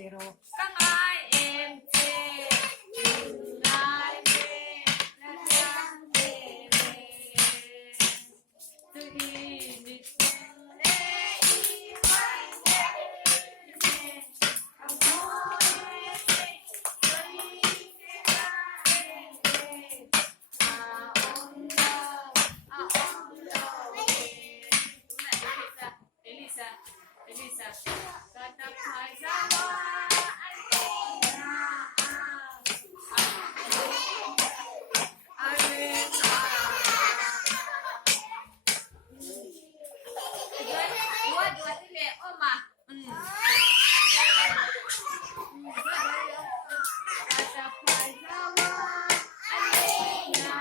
Lero. Kang ai em chê lai mê la lang mê mê tu hi ni lê y mai mê mê amor mê mê la mê a om lo Elisa Elisa kata pazawa dua tile oma kata pazawa alena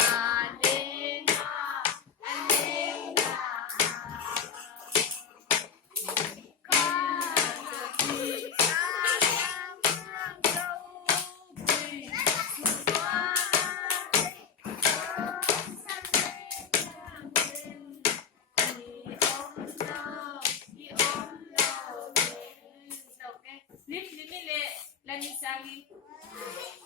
alena alena Lip, lip, lip, lip, lip, lip, lip,